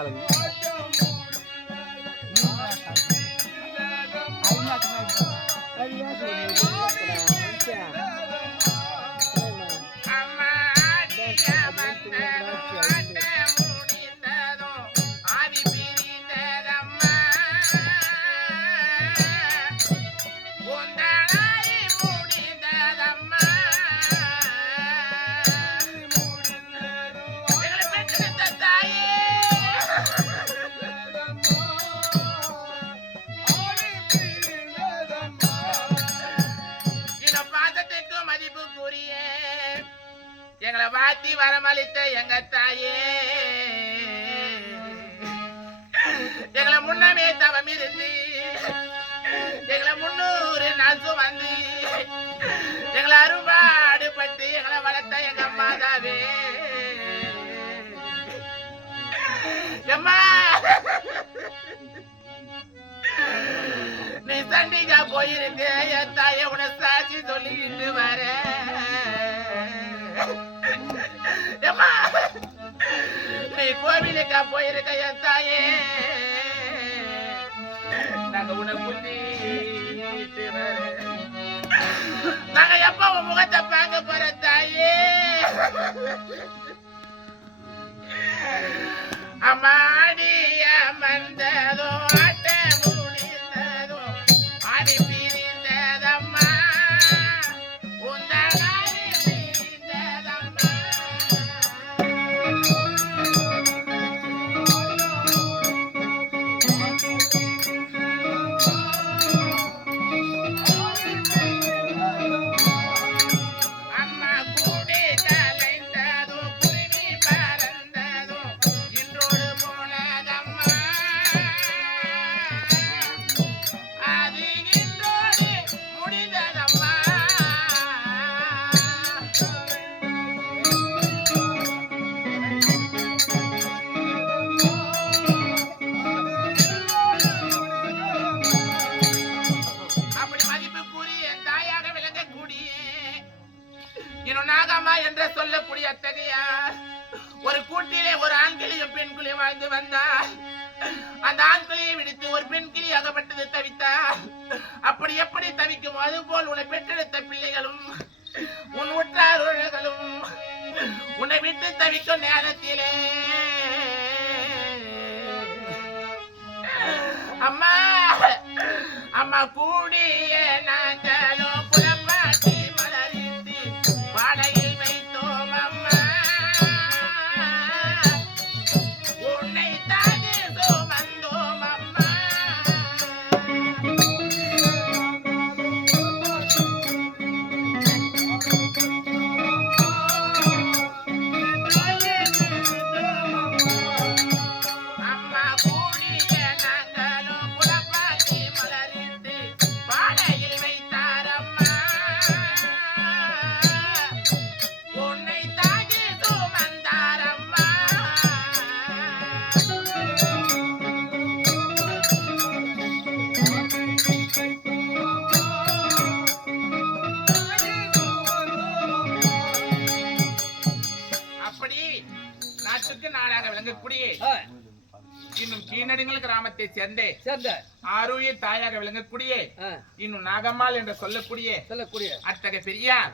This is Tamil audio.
ஆளுங்க. எங்களை வாத்தி வரமளித்த எங்க தாயே, எங்களை முன்னமே தவம் இருந்து எங்களை 300 நாள் சுமந்து எங்களை அரும்பாடு பட்டு எங்களை வளர்த்த எங்க அம்மாதாவே. அம்மா நீ சண்டிகா போயிருக்கு என் தாயை உன சாட்சி சொல்லிக்கிட்டு வர. நீ கோவிலுக்கா போயிருக்க என் தாயே, நாங்க உன புள்ளிட்டு வர. நாங்க எப்ப உன் முகத்தை பார்க்க போற தாயே? அம்மாடி அமர்ந்ததோ ஆட்ட முடிந்ததோ ஆடி பிரிந்ததம்மா உந்தனாரி பிரிந்ததம்மா. அம்மா கூடி கலைந்ததோ குருவி பறந்ததோ இன்றோடு போனதம்மா, அது இன்றோடு முடிந்ததம்மா. அப்படி மதிப்பு கூறி என் தாயாக விளங்கக்கூடிய இன்னும் நாகம்மா என்று சொல்லக்கூடிய அத்தகையார் ஒரு கூட்டிலே ஒரு ஆண்கிளியும் பெண் கிளியும் வாழ்ந்து வந்தார். அந்த ஆண் கிளியை விடுத்து ஒரு பெண் கிளி அகப்பட்டது தவித்தார். அப்படி எப்படி தவிக்கும் அதுபோல் உன்னை பெற்றெடுத்த பிள்ளைகளும் உன் உற்றார்களும் உன்னை விட்டு தவிக்கும் நேரத்திலே அம்மா அம்மா கூடிய நாங்களும் புலப்பாட்டி மலரிட்டு வாழையில் வைத்தோம் அம்மா, உன்னை தானே சுமந்தோம் அம்மா. அம்மா கூடிய நாங்களும் புலப்பாட்டி மலரிட்டு வாழையில் வைத்தார் அம்மா, உன்னை தானே சுமந்தார் அம்மா. அப்படி நாட்டுக்கு நாடாக விளங்கக்கூடிய இன்னும் கீழடிகள் கிராமத்தை சேர்ந்த ஆருயிர் தாயாக விளங்கக்கூடிய இன்னும் நாகம்மாள் என்று சொல்லக்கூடிய சொல்லக்கூடிய அத்தகைய பெரியார்